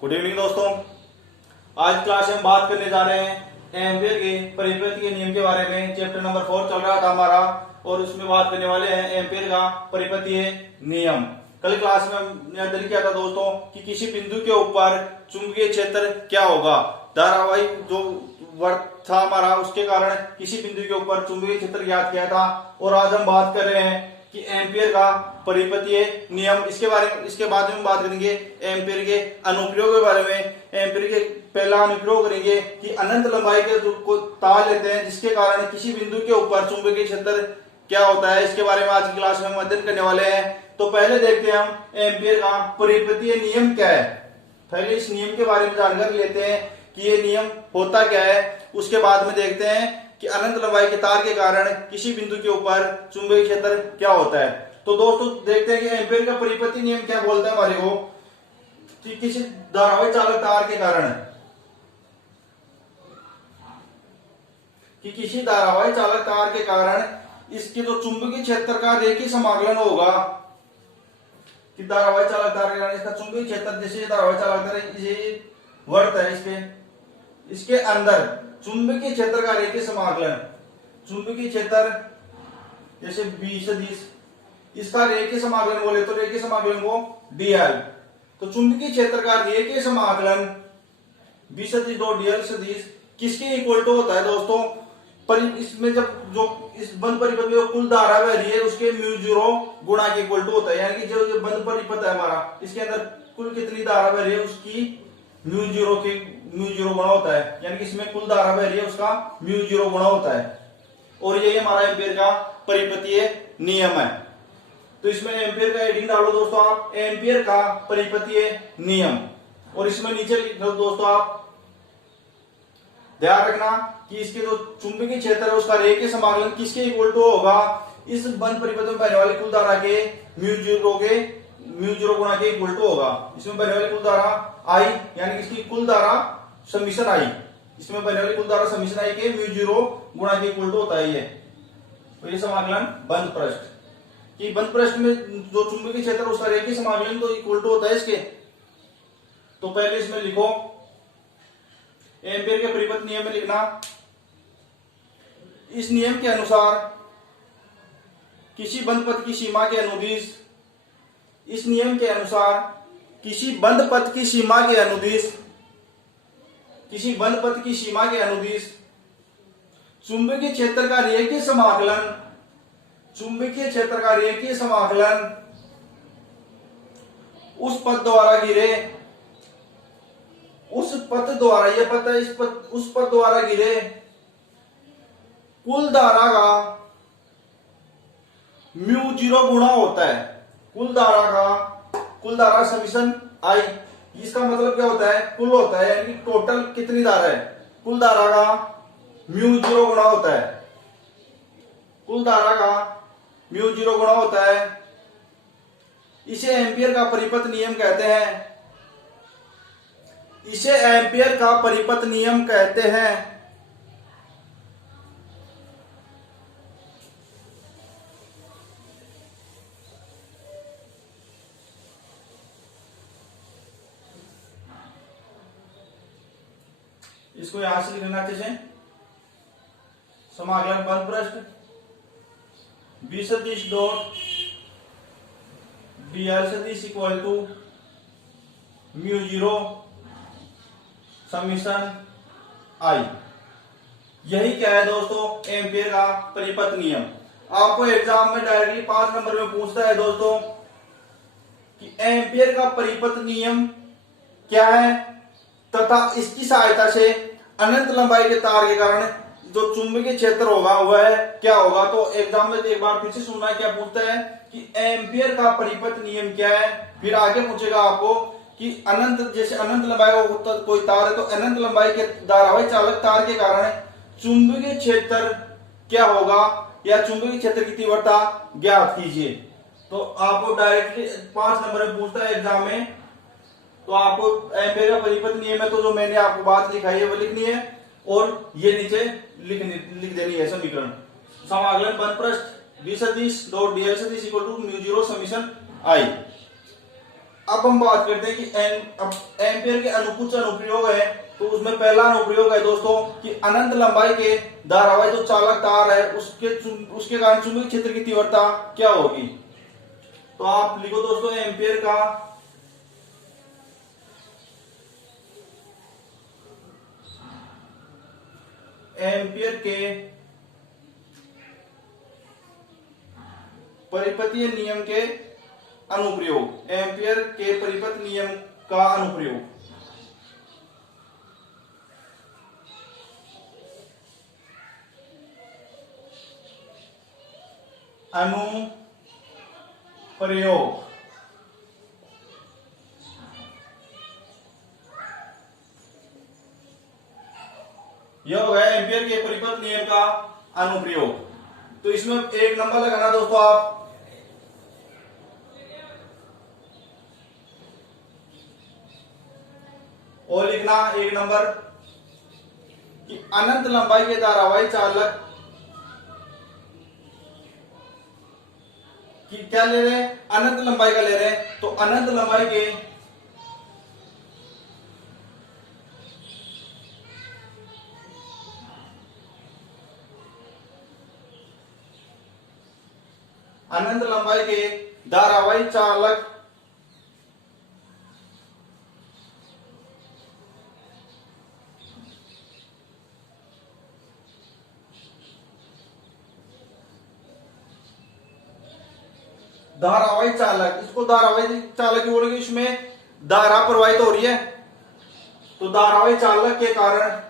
Good evening दोस्तों। आज class में हम बात करने जा रहे हैं एम्पियर के परिपथ के नियम के बारे में। चैप्टर नंबर 4 चल रहा था हमारा और उसमें बात करने वाले हैं एम्पियर का परिपथीय नियम। कल क्लास में हमने अध्ययन किया था दोस्तों कि किसी बिंदु के ऊपर चुंबकीय क्षेत्र क्या होगा। धारावाहिक जो वर्क था हमारा उसके कारण किसी बिंदु के ऊपर चुंबकीय क्षेत्र ज्ञात किया था। और आज हम बात कर रहे हैं कि एम्पियर का परिपथीय नियम, इसके बारे में इसके बाद में बात करेंगे एम्पियर के अनुप्रयोग के बारे में। एम्पियर के पहला अनुप्रयोग करेंगे कि अनंत लंबाई के को तार लेते हैं जिसके कारण किसी बिंदु के ऊपर चुंबकीय क्षेत्र क्या होता है। इसके बारे में आज की क्लास में हम अध्ययन करने वाले हैं। तो पहले देखते हैं हम एम्पियर का परिपथीय नियम क्या है। पहले इस नियम के बारे में जानकारी लेते हैं कि ये नियम होता क्या है। उसके बाद में देखते हैं कि अनंत लंबाई के तार के कारण किसी बिंदु के ऊपर चुंबकीय क्षेत्र क्या होता है। तो दोस्तों देखते हैं कि एम्पियर का परिपथीय नियम क्या बोलता है हमारे को कि किसी धारावाहिक चालक तार के कारण के कारण इसके जो चुंबकीय क्षेत्र का रेखीय समाकलन होगा कि धारावाहिक चालक तार के कारण इसका चुंबकीय क्षेत्र, जैसे धारावाहिक चालक तार ये वर्त है, इसके अंदर चुंबकीय क्षेत्र का रेखीय समाकलन, चुंबकीय क्षेत्र जैसे बी सदिश, इसका रेखीय समाकलन बोले तो रेखीय समाकलन को dl। तो चुंबकीय क्षेत्र का रेखीय समाकलन बी सदिश डॉट dl सदिश किसके इक्वल टू होता है दोस्तों। पर इसमें जब जो इस बंद परिपथ में कुल धारा बह रही है उसके म्यू 0 गुणा के इक्वल टू होता है। यानी कि जो बंद परिपथ है हमारा, इसके अंदर कुल कितनी धारा बह रही है उसकी म्यू 0 गुणा होता है। यानी कि इसमें कुल धारा बह रही है उसका म्यू 0 गुणा होता है। और यही हमारा एम्पियर का परिपथीय नियम है। तो इसमें एम्पियर का हेडिंग डालो दोस्तों आप, एम्पियर का परिपथीय नियम। और इसमें नीचे लिख दो दोस्तों आप, ध्यान रखना कि इसके जो चुंबकीय क्षेत्र है उसका रेखीय समाकलन किसके इक्वल टू होगा, इस बंद परिपथ में बहने वाली कुल धारा के म्यू 0 गुणा के इक्वल टू होगा। इसमें बहने वाली कुल धारा आई, यानी इसकी कुल धारा समीशन आई, इसमें बहने वाली कुल धारा समीशन आई के म्यू 0 गुणा के इक्वल टू होता है ये। तो ये समाकलन बंद पृष्ठ कि बंद पृष्ठ में जो चुंबकीय क्षेत्र उसका रेखीय समाकलन तो इक्वल टू होता है इसके। तो पहले इसमें लिखो एम्पियर के परिपथ नियम में लिखना, इस नियम के अनुसार किसी बंद पथ की सीमा के अनुदिश, इस नियम के अनुसार किसी बंद पथ की सीमा के अनुदिश, किसी बंद पथ की सीमा के अनुदिश चुंबकीय क्षेत्र का रेखीय समाकलन, चुंबकीय क्षेत्र का रेखीय समाकलन उस पथ द्वारा गिरे, उस पथ द्वारा, यह पथ है, इस पथ, उस पथ द्वारा गिरे कुल धारा का म्यू 0 गुणा होता है। कुल धारा समीशन आई, इसका मतलब क्या होता है, कुल होता है, यानी टोटल कितनी धारा है, कुल धारा का म्यू 0 गुणा होता है। कुल धारा का म्यू 0 गुणा होता है। इसे एम्पियर का परिपथ नियम कहते हैं, इसे एम्पियर का परिपथ नियम कहते हैं। इसको यहां से लिखना अच्छे से, समाकलन बंद पृष्ठ बी सदिश डॉट dl सदिश इक्वल टू म्यू 0 समीशन आई। यही क्या है दोस्तों एम्पियर का परिपथ नियम। आपको एग्जाम में डायरेक्टली 5 नंबर में पूछता है दोस्तों कि एम्पियर का परिपथ नियम क्या है तथा इसकी सहायता से अनंत लंबाई के तार के कारण जो चुंबकीय क्षेत्र होगा वह क्या होगा। तो एग्जाम में एक बार फिर से सुनना है क्या पूछता है कि एम्पियर का परिपथ नियम क्या है। फिर आगे पूछेगा आपको कि अनंत, जैसे अनंत लंबाई का कोई तार है तो अनंत लंबाई के धारावाहिक चालक तार के कारण चुंबकीय क्षेत्र क्या होगा या चुंबकीय क्षेत्र की तीव्रता ज्ञात कीजिए। तो आपको डायरेक्टली 5 नंबर में पूछता है एग्जाम में। तो आपको एम्पियर का परिपथ नियम है तो जो मैंने आपको बात लिखाई है वो लिखनी है और ये नीचे लिख देनी है समीकरण। समाकलन बंद पृष्ठ बी सदिश डॉट dl सदिश equal to mu 0 summation I. अब हम बात करते हैं कि एम्पियर एम्पियर के कुछ अनुप्रयोग है। तो उसमें पहला अनुप्रयोग है दोस्तों कि अनंत लंबाई के धारावाही जो चालक तार है उसके कारण चुंबकीय क्षेत्र की तीव्रता क्या होगी। तो आप लिखो दोस्तों एम्पियर का एम्पियर के परिपथीय नियम के अनुप्रयोग, एम्पियर के परिपथ नियम का अनुप्रयोग। अनुप्रयोग यह हो गया एम्पियर के परिपथ नियम का अनुप्रयोग। तो इसमें एक नंबर लगाना दोस्तों आप, और लिखना एक नंबर कि अनंत लंबाई के धारावाही चालक कि क्या ले रहे हैं, अनंत लंबाई का ले रहे हैं। तो अनंत लंबाई के धारावाही चालक इसको धारावाही चालक की बोलेंगे। इसमें धारा प्रवाहित हो रही है, तो धारावाही चालक के कारण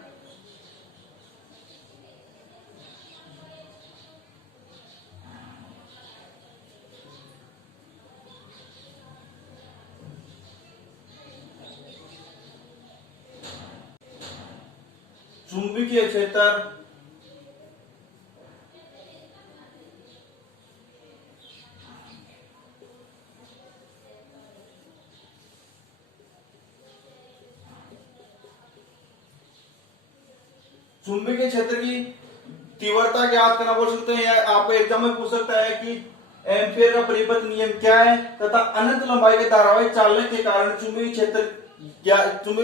चुंबकीय क्षेत्र चुंबकीय क्षेत्र की तीव्रता ज्ञात करना बोल सकते हैं, या आपको एग्जाम में पूछ सकता है कि एम्पियर का परिपथ नियम क्या है तथा अनंत लंबाई के धारावाही चालक के कारण चुंबकीय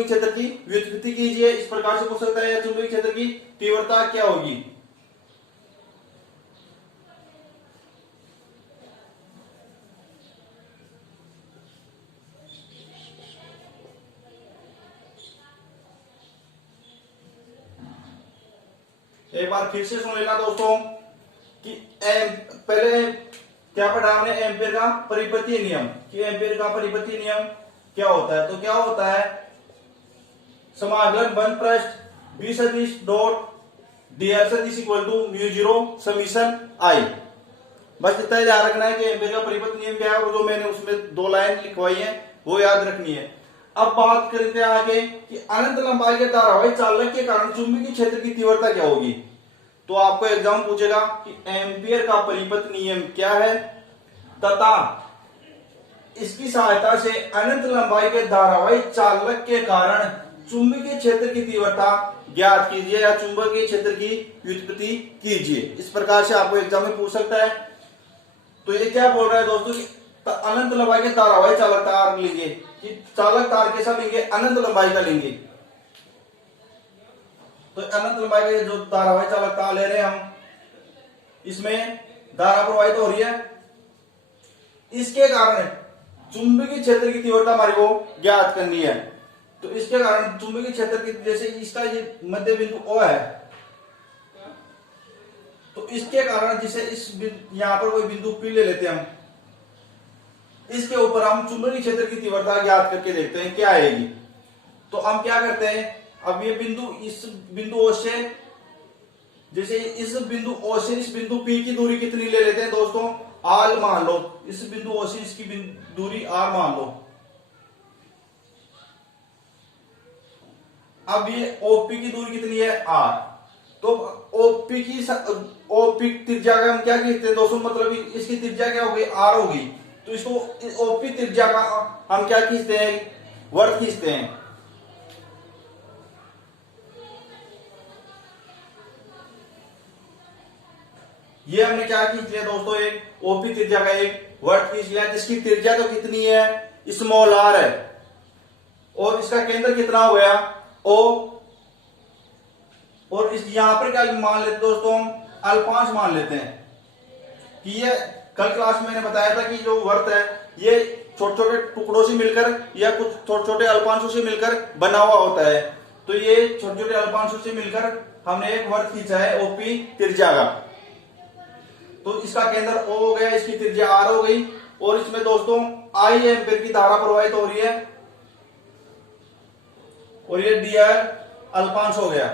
क्षेत्र की व्युत्पत्ति कीजिए। इस प्रकार से पूछ सकता है चुंबकीय क्षेत्र की तीव्रता क्या होगी। एक बार फिर से सुन लेना दोस्तों कि पहले क्या पढ़ा हमने एम्पियर का परिपथीय नियम, कि एम्पियर का परिपथीय नियम क्या होता है। तो क्या होता है, समाकलन बंद पृष्ठ बी सदिश डॉट dr सदिश equal to mu zero summation I. बस इतना ही ध्यान रखना है कि एम्पियर का परिपथ नियम क्या है, और जो मैंने उसमें 2 लाइन लिखवाई है वो याद रखनी है। अब बात करते हैं आगे कि अनंत लंबाई के धारावाही चालक के कारण चुंबकीय क्षेत्र की तीव्रता क्या होगी। तो आपको एग्जाम पूछेगा कि एम्पियर का परिपथ नियम क्या है तथा इसकी सहायता से अनंत लंबाई के धारावाही चालक के कारण चुंबकीय क्षेत्र की तीव्रता ज्ञात कीजिए या चुंबकीय क्षेत्र की व्युत्पत्ति कीजिए। इस प्रकार से आपको एग्जाम में पूछ सकता है। तो ये क्या बोल रहा है दोस्तों कि अनंत लंबाई के धारावाही चालक तार लेंगे, कि चालक तार कैसा लेंगे, अनंत लंबाई का लेंगे। तो अनंत लंबाई के जो धारावाही चालक तार ले रहे हैं हम, इसमें धारा प्रवाहित हो रही है, इसके कारण चुंबकीय क्षेत्र की तीव्रता हमारे को ज्ञात करनी है। तो इसके कारण चुंबकीय क्षेत्र की, जैसे इसका ये मध्य बिंदु O है, तो इसके कारण जिसे इस यहां पर कोई बिंदु P ले लेते हैं हम, इसके ऊपर हम चुंबकीय क्षेत्र की तीव्रता ज्ञात करके देखते हैं क्या आएगी। तो हम क्या करते हैं, अब ये बिंदु इस बिंदु O से, जैसे इस बिंदु O से इस बिंदु P की दूरी कितनी ले लेते हैं दोस्तों, R मान लो। इस बिंदु O से इसकी दूरी R मान लो। अब ये OP की दूरी कितनी है, R। तो OP त्रिज्या का हम क्या कहते हैं दोस्तों, मतलब इसकी त्रिज्या क्या होगी, R होगी। तो इसको OP त्रिज्या का हम क्या खींचते हैं, वर्ग खींचते हैं। ये हमने क्या खींच लिया दोस्तों, एक OP त्रिज्या का एक वर्ग खींच लिया, जिसकी त्रिज्या तो कितनी है, स्मॉल r है। और इसका केंद्र कितना हो गया O, और इस यहां पर क्या मान लेते हैं दोस्तों, हम अल्पांश मान लेते हैं कि ये कल क्लास में मैंने बताया था कि जो वर्त है ये छोटे छोटे टुकड़ों से मिलकर या कुछ छोटे छोटे अल्पांशों से मिलकर बना हुआ होता है। तो ये छोटे छोटे अल्पांशों से मिलकर हमने एक वर्त खींचा है ओपी त्रिज्या का। तो इसका केंद्र O हो गया, इसकी त्रिज्या R हो गई, और इसमें दोस्तों I एम्पीयर की धारा प्रवाहित हो रही है, और ये dr अल्पांश हो गया।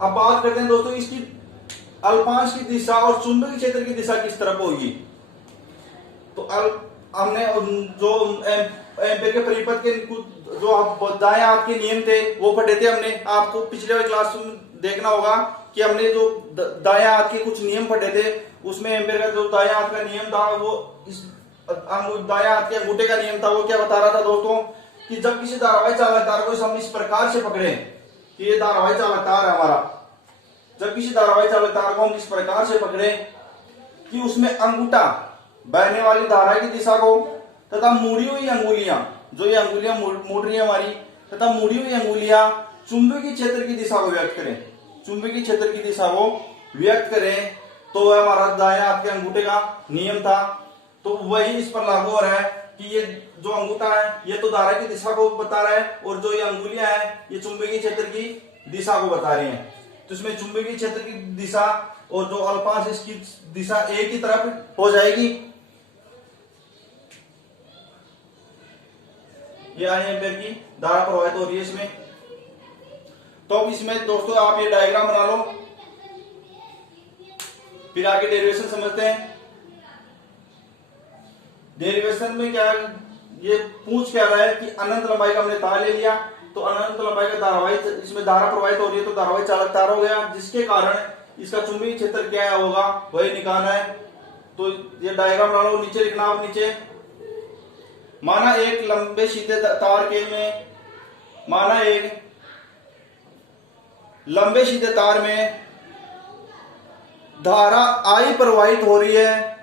अब बात करते हैं दोस्तों इसकी अल्पांश की दिशा और चुंबकीय क्षेत्र की दिशा किस तरफ होगी। तो हमने जो एम्पीयर के परिपथ के जो दाएं हाथ के नियम थे वो पढ़े थे हमने, आपको पिछले वाली क्लास में देखना होगा कि हमने जो दाएं हाथ के कुछ नियम पढ़े थे उसमें एम्पीयर का जो दाएं हाथ का नियम था वो इस दाएं हाथ के अंगूठे का नियम था। वो क्या बता रहा था दोस्तों कि जब किसी धारावाही चालक तार को हम इस प्रकार से पकड़े कि ये धारावाही चालक तार है हमारा, जब किसी धारावाही चालक तार को हम इस प्रकार से पकड़े कि उसमें अंगूठा बहने वाली धारा की दिशा को तथा मुड़ी हुई अंगुलियां, जो ये अंगुलियां मुड़ रही है हमारी, तथा मुड़ी हुई अंगुलियां चुंबकीय क्षेत्र की दिशा को व्यक्त करें, चुंबकीय क्षेत्र की दिशा को व्यक्त करें, तो वह हमारा दाएं हाथ के अंगूठे का नियम था। तो वही इस पर लागू हो रहा है कि ये जो अंगूठा है ये तो धारा की दिशा को बता रहा है, और जो ये अंगुलियां हैं ये चुंबकीय क्षेत्र की दिशा को बता रही हैं। तो इसमें चुंबकीय क्षेत्र की दिशा और जो अल्पांश इसकी दिशा एक ही तरफ हो जाएगी। ये I एम्पीयर की धारा प्रवाहित हो रही है इसमें। तो अब इसमें दोस्तों आप ये डायग्राम बना लो, फिर आगे डेरिवेशन समझते हैं। डेरिवेशन में क्या ये पूछ क्या रहा है कि अनंत लंबाई का हमने तार ले लिया, तो अनंत लंबाई का धारावाही इसमें धारा प्रवाहित हो रही है, तो धारावाही चालक तार हो गया, जिसके कारण इसका चुंबकीय क्षेत्र क्या होगा वही निकालना है। तो ये डायग्राम बना लो, नीचे लिखना आप नीचे। माना एक लंबे सीधे तार के में, माना एक लंबे सीधे तार में धारा I प्रवाहित हो रही है,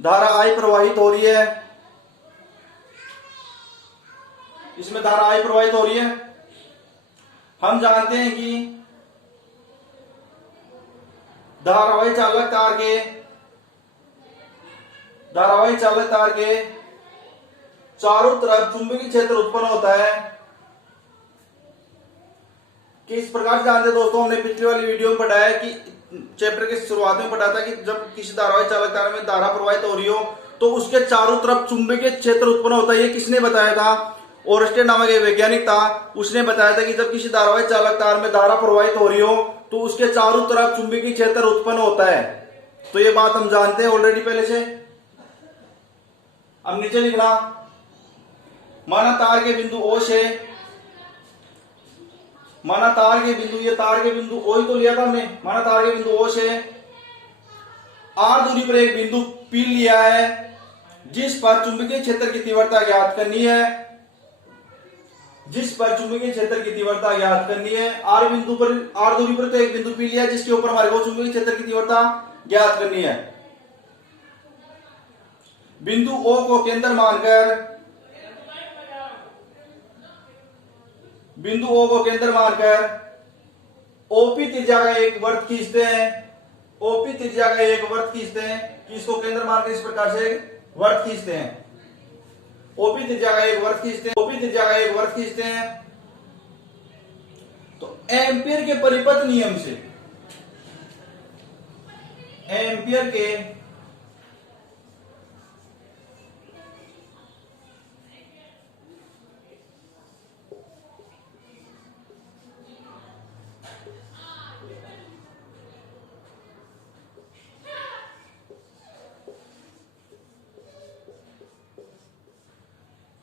धारा I प्रवाहित हो रही है, इसमें धारा I प्रवाहित हो रही है। हम जानते हैं कि धारावाही चालक तार के चारों तरफ चुंबकीय क्षेत्र उत्पन्न होता है। किस प्रकार से जानते हैं दोस्तों, हमने पिछली वाली वीडियो में पढ़ाया कि चैप्टर के शुरुआत में पढ़ा था कि जब किसी धारावाही चालक तार में धारा प्रवाहित हो रही हो तो उसके चारों तरफ चुंबकीय क्षेत्र उत्पन्न होता है। ये किसने बताया था, ओरस्टेड नामक एक वैज्ञानिक था, उसने बताया था कि जब किसी धारावाही चालक तार में धारा प्रवाहित हो रही हो तो उसके चारों तरफ चुंबकीय क्षेत्र उत्पन्न होता है। तो ये बात हम जानते हैं ऑलरेडी पहले से। अब नीचे लिखना, माना तार के बिंदु O से, माना तार के बिंदु, ये तार के बिंदु O ही तो लिया था हमने, माना तार के बिंदु O से R दूरी पर एक बिंदु P लिया है जिस पर चुंबकीय क्षेत्र की तीव्रता ज्ञात करनी है, जिस पर चुंबकीय क्षेत्र की तीव्रता ज्ञात करनी है। R बिंदु पर, R दूरी पर तो एक बिंदु P लिया है जिसके ऊपर हमारे को चुंबकीय क्षेत्र की तीव्रता ज्ञात करनी है। बिंदु O को केंद्र मानकर, बिंदु O को केंद्र मानकर OP त्रिज्या का एक वृत्त खींचते हैं, OP त्रिज्या का एक वृत्त खींचते हैं कि इसको केंद्र मानकर इस प्रकार से वृत्त खींचते हैं। OP त्रिज्या का एक वृत्त खींचते हैं, OP त्रिज्या का एक वृत्त खींचते हैं। तो एम्पीयर के परिपथ नियम से, एम्पीयर के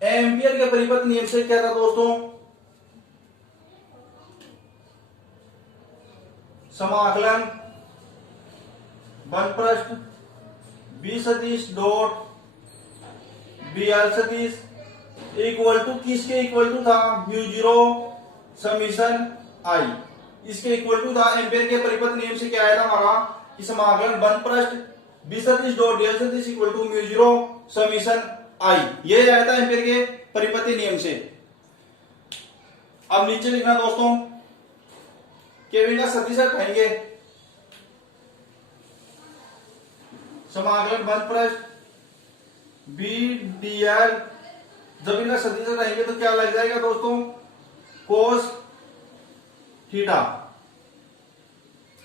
एम्पीयर के परिपथ नियम से क्या था दोस्तों, समाकलन वन पृष्ठ बी सदिश डॉट BL सदिश इक्वल टू किसके इक्वल टू था, म्यू जीरो समीशन I, इसके इक्वल टू था। एम्पीयर के परिपथ नियम से क्या आया था हमारा कि समाकलन वन पृष्ठ बी सदिश डॉट DL सदिश equal to mu zero summation I. ये आया था एम्पियर के परिपति नियम से। अब नीचे लिखना दोस्तों, केविन का सदिश कहेंगे समाकलन बंद पृष्ठ बी डी एल, जब इनका सदिश रहेंगे तो क्या लग जाएगा दोस्तों, कोस थीटा।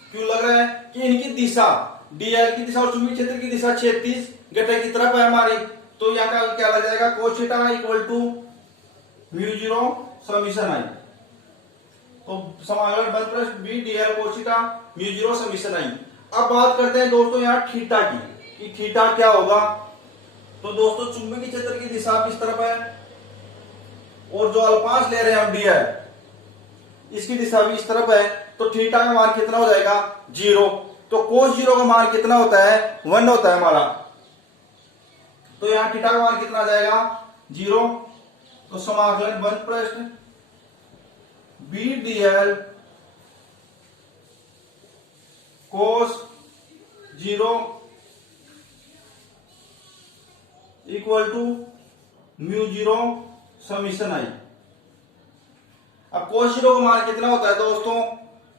क्यों लग रहा है कि इनकी दिशा डीएल की दिशा और चुंबकीय क्षेत्र की दिशा 36 घटक की तरफ है हमारी, तो यहाँ का क्या लग जाएगा, cos theta equal to mu zero summation I. तो समाकलन बंद पृष्ठ B DL cos theta mu zero summation I. अब बात करते हैं दोस्तों यहाँ थीटा की, कि थीटा क्या होगा। तो दोस्तों चुंबकीय क्षेत्र की दिशा किस तरफ है, और जो अल्पांश ले रहे हैं हम डीएल, इसकी दिशा भी इस तरफ है, तो थीटा का मान कितना हो जाएगा, 0। तो कोस 0 का मान कितना होता है, 1 होता है हमारा। तो यहां थीटा का मान कितना आ जाएगा, 0। तो समाकलन बंद पृष्ठ B DL cos 0 equal to mu 0 summation I. अब कोस 0 का मान कितना होता है दोस्तों,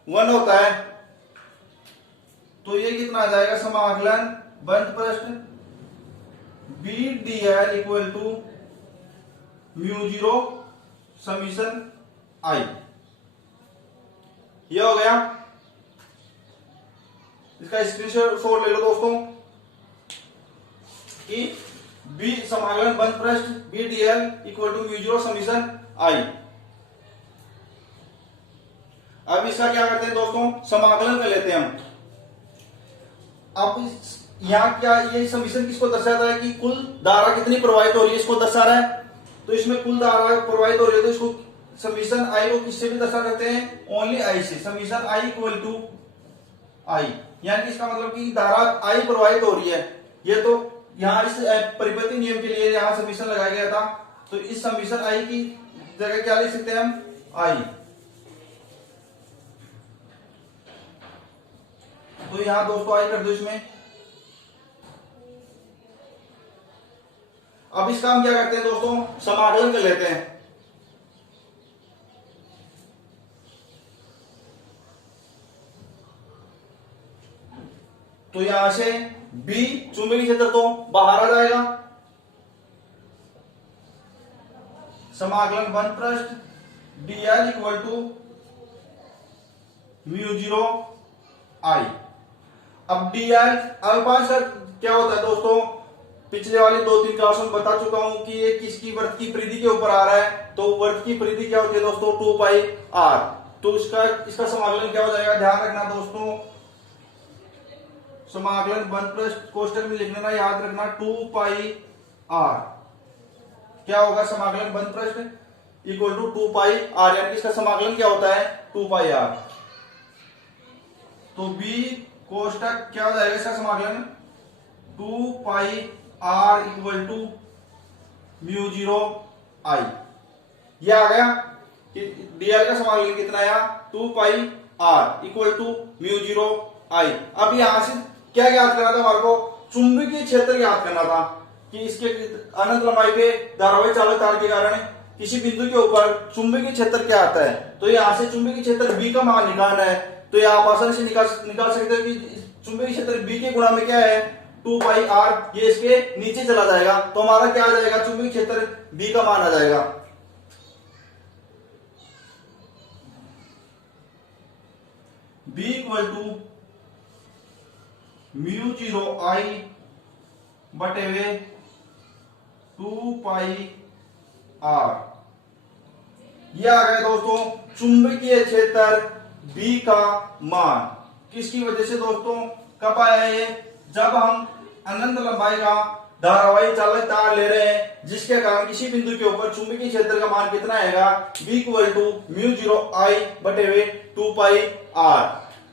1 होता है। तो ये कितना आ जाएगा, समाकलन बंद पृष्ठ B DL equal to mu 0 summation I. ये हो गया। इसका स्क्रीनशॉट ले लो दोस्तों कि बी समाकलन बंद पृष्ठ B DL equal to mu 0 summation I. अब इसका क्या करते हैं दोस्तों, समाकलन कर लेते हैं हम। अब यहाँ क्या ये समीशन किसको दर्शाता है कि कुल धारा कितनी प्रवाहित हो रही है, इसको दर्शा रहा है। तो इसमें कुल धारा प्रवाहित हो रही है, तो इसको समीशन आई को किससे भी दर्शा करते हैं, ओनली आई से। समीशन आई इक्वल टू आई, यानी इसका मतलब कि धारा आई प्रवाहित हो रही है। ये तो यहाँ इस परिपति नियम के लिए यहाँ समीशन लगाया गया था, तो इस समीशन आई की जगह क्या लिख सकते हैं हम, आई। तो यहां दोस्तों आई कर दो इसमें। अब इसका हम क्या करते हैं दोस्तों, समाकलन कर लेते हैं। तो यहां से बी चुंबकीय क्षेत्र तो बाहर आ जाएगा, समाकलन बंद पृष्ठ डीएल इक्वल टू म्यू 0 आई। अब डीएल अल्पांश क्या होता है दोस्तों, पिछले वाली 2-3 क्लासों में बता चुका हूं कि ये किसकी वृत्त की परिधि के ऊपर आ रहा है। तो वृत्त की परिधि क्या होती है दोस्तों, 2 पाई आर। तो इसका समाकलन क्या हो जाएगा, ध्यान रखना दोस्तों, समाकलन बंद पृष्ठ कोष्टक में लिखने ना, याद रखना 2 पाई आर क्या होगा, समाकलन बंद पृष्ठ इक्वल टू 2 पाई आर, यानी इसका समाकलन क्या होता है, 2 पाई आर। तो बी कोष्टक क्या हो जाएगा इसका समाकलन, 2 पाई आर इक्वल टू म्यू 0 आई। ये आ गया कि डीएल का समाकलन कितना आया, 2 पाई आर इक्वल टू म्यू 0 आई। अब यहां से क्या याद करना था हमारे को, चुंबकीय क्षेत्र याद करना था कि इसके अनंत लंबाई पे धारावाही चालक तार के कारण किसी बिंदु के ऊपर चुंबकीय क्षेत्र क्या आता है। तो यहां से चुंबकीय क्षेत्र बी का मान निकालना है। तो यह आप आसानी से निकाल सकते हो कि चुंबकीय क्षेत्र बी के गुणा में क्या है, 2 पाई आर, ये इसके नीचे चला जाएगा। तो हमारा क्या आ जाएगा, चुंबकीय क्षेत्र बी का मान आ जाएगा, बी इक्वल टू म्यू 0 आई बटे वे 2 पाई आर। ये आ गया दोस्तों चुंबकीय क्षेत्र बी का मान। किसकी वजह से दोस्तों, कब आया ये, जब हम अनंत लंबाई का धारावाही चालक तार ले रहे हैं, जिसके कारण किसी बिंदु के ऊपर चुंबकीय क्षेत्र का मान कितना आएगा, बी इक्वल टू म्यू 0 आई बटे वे 2 पाई आर।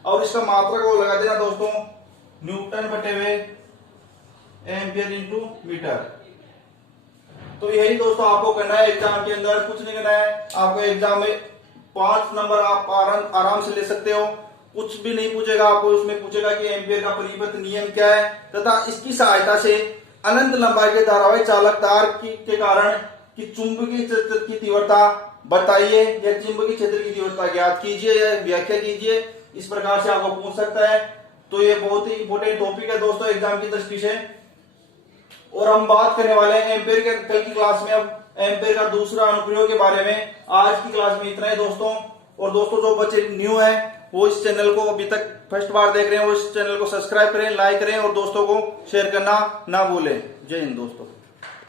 और इसका मात्रक को लगा देना दोस्तों, न्यूटन बटे वे एम्पियर इंटू मीटर। तो यही दोस्तों आपको करना है एग्जाम के अंदर, कुछ नहीं करना है आपको। एग्जाम में 5 नंबर आप आराम से ले सकते हो, कुछ भी नहीं पूछेगा आपको। उसमें पूछेगा कि एम्पियर का परिपथ नियम क्या है, तथा इसकी सहायता से अनंत लंबाई के धारावाही चालक तार के कारण कि चुंबकीय क्षेत्र की तीव्रता बताइए या चुंबकीय क्षेत्र की तीव्रता ज्ञात कीजिए या व्याख्या कीजिए, इस प्रकार से आपको पूछ सकता है। तो ये बहुत ही इंपॉर्टेंट टॉपिक है दोस्तों एग्जाम की दृष्टि से। और हम बात करने वाले हैं एम्पेयर के कल की क्लास में अब एम्पेयर का दूसरा अनुप्रयोग के बारे में। आज की क्लास में इतना है दोस्तों। और दोस्तों जो बच्चे न्यू है वो इस चैनल को अभी तक फर्स्ट बार देख रहे हैं वो इस चैनल को सब्सक्राइब करें, लाइक करें और दोस्तों को शेयर करना ना भूलें। जय हिंद दोस्तों।